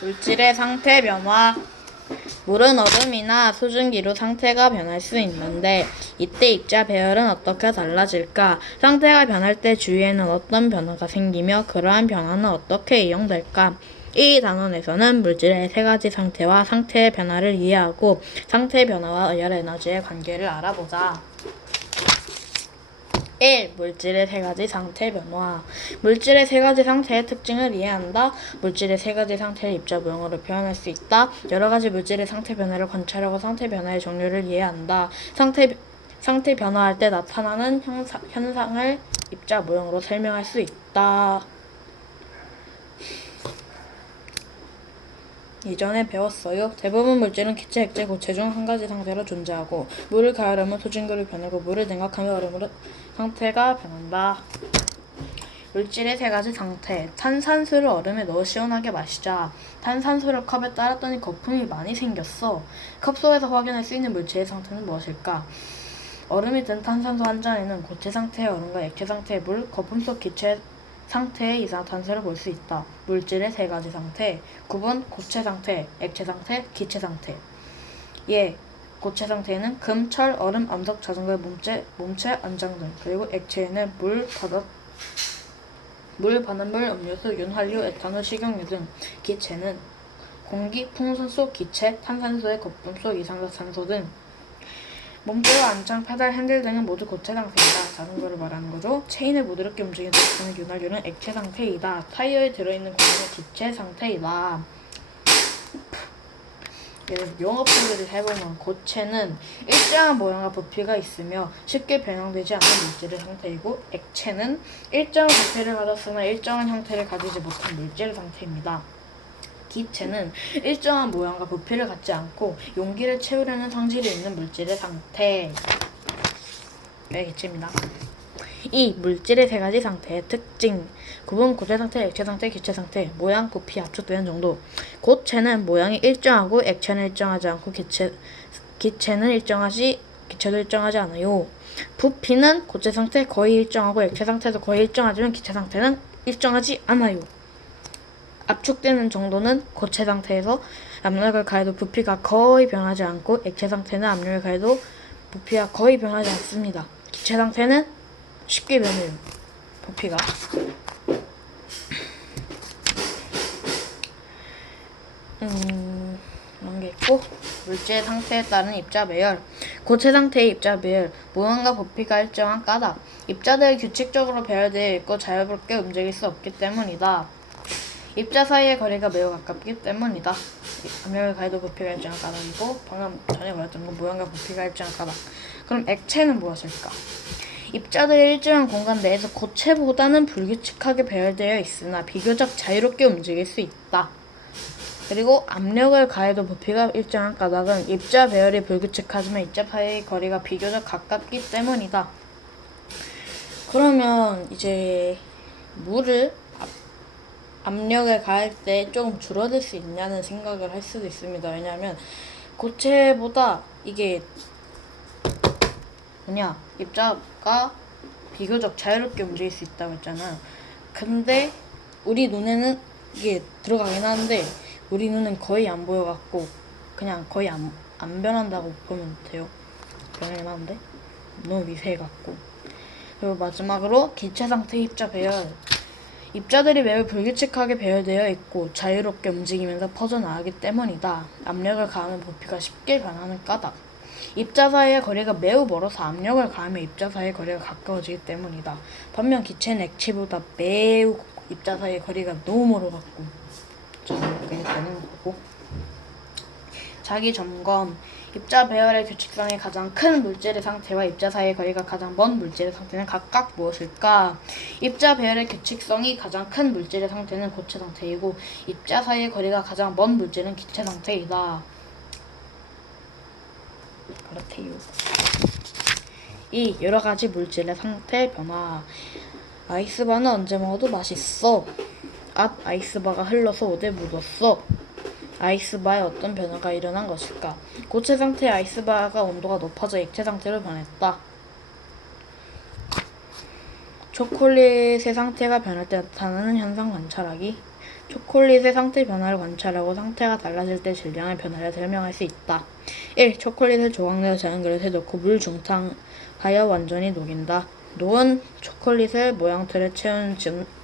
물질의 상태 변화. 물은 얼음이나 수증기로 상태가 변할 수 있는데 이때 입자 배열은 어떻게 달라질까? 상태가 변할 때 주위에는 어떤 변화가 생기며 그러한 변화는 어떻게 이용될까? 이 단원에서는 물질의 세 가지 상태와 상태의 변화를 이해하고 상태의 변화와 의열 에너지의 관계를 알아보자. 1. 물질의 세 가지 상태 변화. 물질의 세 가지 상태의 특징을 이해한다. 물질의 세 가지 상태를 입자 모형으로 표현할 수 있다. 여러 가지 물질의 상태 변화를 관찰하고 상태 변화의 종류를 이해한다. 상태 변화할 때 나타나는 현상을 입자 모형으로 설명할 수 있다. 이전에 배웠어요. 대부분 물질은 기체, 액체, 고체 중 한 가지 상태로 존재하고 물을 가열하면 소진구로 변하고 물을 냉각하면 얼음으로 상태가 변한다. 물질의 세 가지 상태. 탄산수를 얼음에 넣어 시원하게 마시자. 탄산수를 컵에 따랐더니 거품이 많이 생겼어. 컵 속에서 확인할 수 있는 물질의 상태는 무엇일까? 얼음이 든 탄산수 한 잔에는 고체 상태의 얼음과 액체 상태의 물, 거품 속 기체 상태의 이산화탄소를 볼 수 있다. 물질의 세 가지 상태. 구분 고체 상태, 액체 상태, 기체 상태. 예. 고체 상태에는 금, 철, 얼음, 암석, 자전거의 몸체, 안장 등. 그리고 액체에는 물, 바닷물, 음료수, 윤활유, 에탄올, 식용유 등. 기체는 공기, 풍선 속 기체, 탄산수의 거품 속 이산화탄소 등. 몸체와 안장, 페달, 핸들 등은 모두 고체 상태이다. 자전거를 말하는 거죠. 체인을 부드럽게 움직이는 윤활유는 액체 상태이다. 타이어에 들어있는 공기는 기체 상태이다. 영어 풀이를 해보면 고체는 일정한 모양과 부피가 있으며 쉽게 변형되지 않는 물질의 상태이고 액체는 일정한 부피를 가졌으나 일정한 형태를 가지지 못한 물질의 상태입니다. 기체는 일정한 모양과 부피를 갖지 않고 용기를 채우려는 성질이 있는 물질의 상태. 네, 기체입니다. 2. 물질의 세 가지 상태의 특징. 구분 고체 상태, 액체 상태, 기체 상태. 모양, 부피, 압축되는 정도. 고체는 모양이 일정하고 액체는 일정하지 않고 기체도 일정하지 않아요. 부피는 고체 상태 거의 일정하고 액체 상태도 거의 일정하지만 기체 상태는 일정하지 않아요. 압축되는 정도는 고체 상태에서 압력을 가해도 부피가 거의 변하지 않고 액체 상태는 압력을 가해도 부피가 거의 변하지 않습니다. 기체 상태는 쉽게 변해요. 부피가. 이런 게 있고 물질 상태에 따른 입자 배열. 고체 상태의 입자 배열. 모양과 부피가 일정한 까닭. 입자들이 규칙적으로 배열되어 있고 자유롭게 움직일 수 없기 때문이다. 입자 사이의 거리가 매우 가깝기 때문이다. 압력을 가해도 부피가 일정한 까닭이고 방금 전에 말했던 건 모양과 부피가 일정한 까닭. 그럼 액체는 무엇일까? 입자들이 일정한 공간 내에서 고체보다는 불규칙하게 배열되어 있으나 비교적 자유롭게 움직일 수 있다. 그리고 압력을 가해도 부피가 일정한 까닭은 입자 배열이 불규칙하지만 입자 사이의 거리가 비교적 가깝기 때문이다. 그러면 이제 물을 압력을 가할 때 조금 줄어들 수 있냐는 생각을 할 수도 있습니다. 왜냐하면 고체보다 이게 입자가 비교적 자유롭게 움직일 수 있다고 했잖아요. 근데 우리 눈에는 이게 들어가긴 하는데 우리 눈은 거의 안 보여갖고 그냥 거의 안 변한다고 보면 돼요. 변하긴 하는데 너무 미세해갖고. 그리고 마지막으로 기체 상태 입자 배열. 입자들이 매우 불규칙하게 배열되어 있고 자유롭게 움직이면서 퍼져나가기 때문이다. 압력을 가하면 부피가 쉽게 변하는 까닭. 입자 사이의 거리가 매우 멀어서 압력을 가하면 입자 사이의 거리가 가까워지기 때문이다. 반면 기체는 액체보다 매우 입자 사이의 거리가 너무 멀어갖고 그게 되는 거고. 자기 점검. 입자 배열의 규칙성이 가장 큰 물질의 상태와 입자 사이의 거리가 가장 먼 물질의 상태는 각각 무엇일까? 입자 배열의 규칙성이 가장 큰 물질의 상태는 고체 상태이고 입자 사이의 거리가 가장 먼 물질은 기체 상태이다. 그렇대요. 2. 여러가지 물질의 상태 변화. 아이스바는 언제 먹어도 맛있어. 아이스바가 흘러서 옷에 묻었어. 아이스바에 어떤 변화가 일어난 것일까? 고체 상태의 아이스바가 온도가 높아져 액체 상태로 변했다. 초콜릿의 상태가 변할 때 나타나는 현상 관찰하기. 초콜릿의 상태 변화를 관찰하고 상태가 달라질 때 질량의 변화를 설명할 수 있다. 1. 초콜릿을 조각내어 작은 그릇에 넣고 물 중탕하여 완전히 녹인다. 녹은 초콜릿을 모양틀에 채운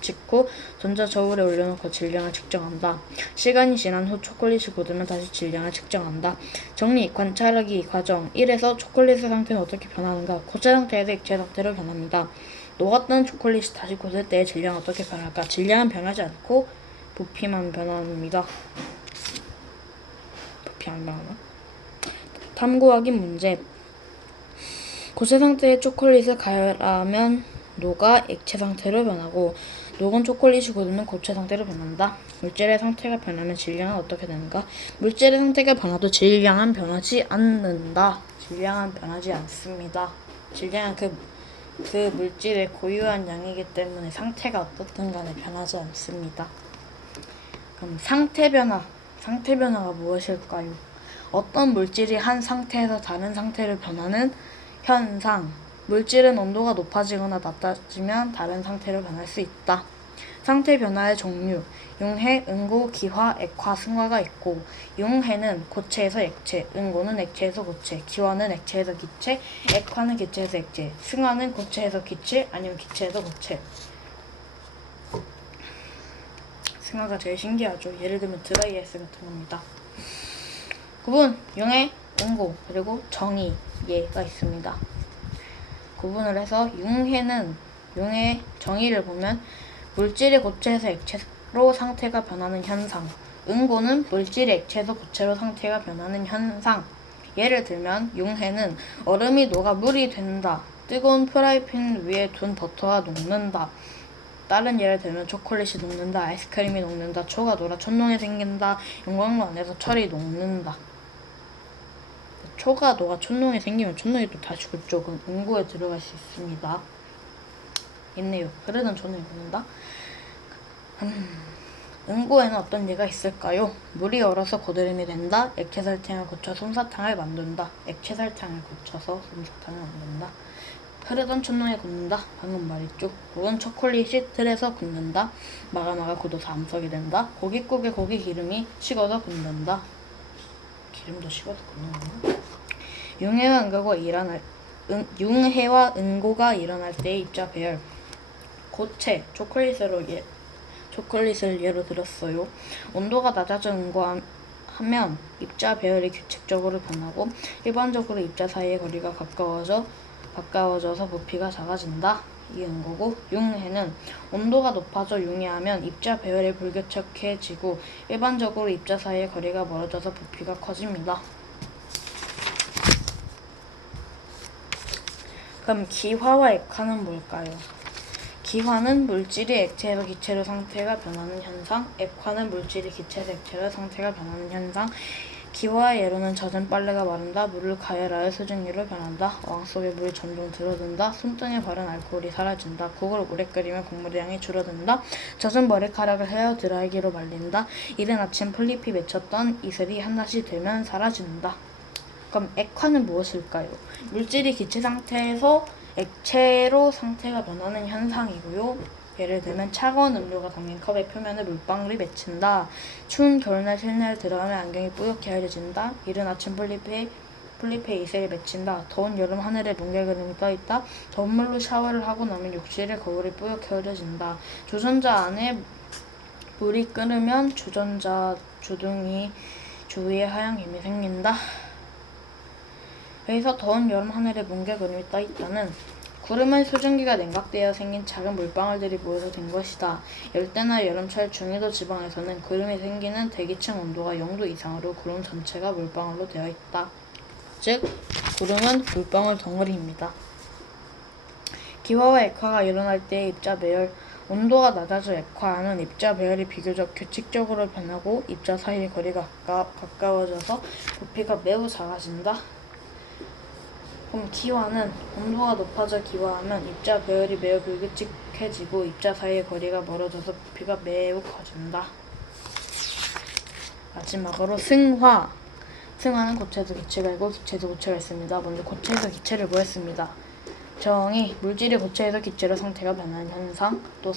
직후 전자저울에 올려놓고 질량을 측정한다. 시간이 지난 후 초콜릿이 굳으면 다시 질량을 측정한다. 정리, 관찰하기 과정 1에서 초콜릿의 상태는 어떻게 변하는가? 고체 상태에서 액체 상태로 변합니다. 녹았던 초콜릿이 다시 굳을 때의 질량은 어떻게 변할까? 질량은 변하지 않고 부피만 변합니다. 부피 안 변하나? 탐구하기 문제. 고체 상태의 초콜릿을 가열하면 녹아 액체 상태로 변하고 녹은 초콜릿이 굳으면 고체 상태로 변한다. 물질의 상태가 변하면 질량은 어떻게 되는가? 물질의 상태가 변화도 질량은 변하지 않는다. 질량은 변하지 않습니다. 질량은 그 물질의 고유한 양이기 때문에 상태가 어떻든 간에 변하지 않습니다. 그럼 상태 변화가 무엇일까요? 어떤 물질이 한 상태에서 다른 상태로 변하는 현상. 물질은 온도가 높아지거나 낮아지면 다른 상태로 변할 수 있다. 상태 변화의 종류. 융해, 응고, 기화, 액화, 승화가 있고, 융해는 고체에서 액체, 응고는 액체에서 고체, 기화는 액체에서 기체, 액화는 기체에서 액체, 승화는 고체에서 기체 아니면 기체에서 고체. 승화가 제일 신기하죠. 예를 들면 드라이아이스 같은 겁니다. 구분, 융해, 응고, 그리고 정의, 예가 있습니다. 구분을 해서 융해 정의를 보면 물질이 고체에서 액체로 상태가 변하는 현상, 응고는 물질이 액체에서 고체로 상태가 변하는 현상. 예를 들면 융해는 얼음이 녹아 물이 된다. 뜨거운 프라이팬 위에 둔 버터가 녹는다. 다른 예를 들면 초콜릿이 녹는다, 아이스크림이 녹는다, 초가 녹아 촛농이 생긴다, 용광로 안에서 철이 녹는다. 초가 녹아 촛농이 생기면 촛농이 또 다시 그쪽은 응고에 들어갈 수 있습니다. 있네요. 흐르는 촛농이 녹는다. 응고에는 어떤 예가 있을까요? 물이 얼어서 고드름이 된다. 액체 설탕을 고쳐 솜사탕을 만든다. 액체 설탕을 고쳐서 솜사탕을 만든다. 흐르던 촛농에 굽는다. 방금 말했죠. 구운 초콜릿이 틀에서 굽는다. 마가마가 굳어서 암석이 된다. 고깃국에 고기 기름이 식어서 굳는다. 기름도 식어서 굳는 건가? 융해와 응고가 일어날 때의 입자 배열. 고체, 초콜릿을 예로 들었어요. 온도가 낮아져 응고하면 입자 배열이 규칙적으로 변하고 일반적으로 입자 사이의 거리가 가까워져서 부피가 작아진다. 이 응고고, 융해는 온도가 높아져 융해하면 입자 배열이 불규칙해지고 일반적으로 입자 사이의 거리가 멀어져서 부피가 커집니다. 그럼 기화와 액화는 뭘까요? 기화는 물질이 액체에서 기체로 상태가 변하는 현상, 액화는 물질이 기체에서 액체로 상태가 변하는 현상. 기화의 예로는 젖은 빨래가 마른다, 물을 가열하여 수증기로 변한다, 어항 속에 물이 점점 들어든다, 손등에 바른 알코올이 사라진다, 국을 오래 끓이면 국물의 양이 줄어든다, 젖은 머리카락을 헤어 드라이기로 말린다, 이른 아침 풀잎이 맺혔던 이슬이 한낮이 되면 사라진다. 그럼 액화는 무엇일까요? 물질이 기체 상태에서 액체로 상태가 변하는 현상이고요. 예를 들면 차가운 음료가 담긴 컵의 표면에 물방울이 맺힌다. 추운 겨울날 실내에 들어가면 안경이 뿌옇게 하얘진다. 이른 아침 풀잎에 이슬이 맺힌다. 더운 여름 하늘에 뭉게구름이 떠있다. 더운 물로 샤워를 하고 나면 욕실의 거울이 뿌옇게 흐려진다. 주전자 안에 물이 끓으면 주둥이 주위에 하얀 김이 생긴다. 여기서 더운 여름 하늘에 뭉게구름이 떠있다는 구름은 수증기가 냉각되어 생긴 작은 물방울들이 모여서 된 것이다. 열대나 여름철 중위도 지방에서는 구름이 생기는 대기층 온도가 0도 이상으로 구름 전체가 물방울로 되어 있다. 즉, 구름은 물방울 덩어리입니다. 기화와 액화가 일어날 때의 입자 배열. 온도가 낮아져 액화하면 입자 배열이 비교적 규칙적으로 변하고 입자 사이의 거리가 가까워져서 부피가 매우 작아진다. 그럼 기화는 온도가 높아져 기화하면 입자 배열이 매우 불규칙해지고 입자 사이의 거리가 멀어져서 부피가 매우 커진다. 마지막으로 승화. 승화는 고체에서 기체가 있고 기체에서 고체가 있습니다. 먼저 고체에서 기체를 보였습니다. 정의 물질이 고체에서 기체로 상태가 변하는 현상, 또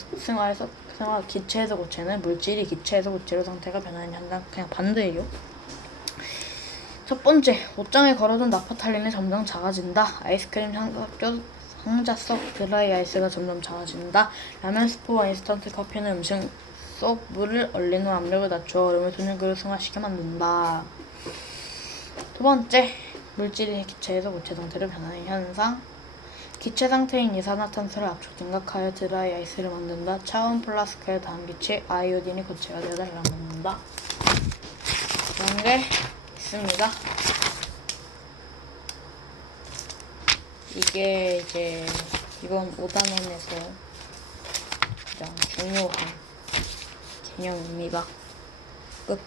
기체에서 고체는 물질이 기체에서 고체로 상태가 변하는 현상. 그냥 반대예요. 첫 번째, 옷장에 걸어둔 나프탈린이 점점 작아진다. 아이스크림 상자 속 드라이 아이스가 점점 작아진다. 라면 스프와 인스턴트 커피는 음식 속 물을 얼린 후 압력을 낮추어 얼음을 투는 그릇 승화시켜 만든다. 두 번째, 물질이 기체에서 고체 상태로 변하는 현상. 기체 상태인 이산화탄소를 압축 증각하여 드라이 아이스를 만든다. 차가운 플라스크에 담은 기체 아이오딘이 고체가 되어 달라붙는다. 그런 게 있습니다. 이게 이제 이번 5단원에서 가장 중요한 개념입니다. 끝.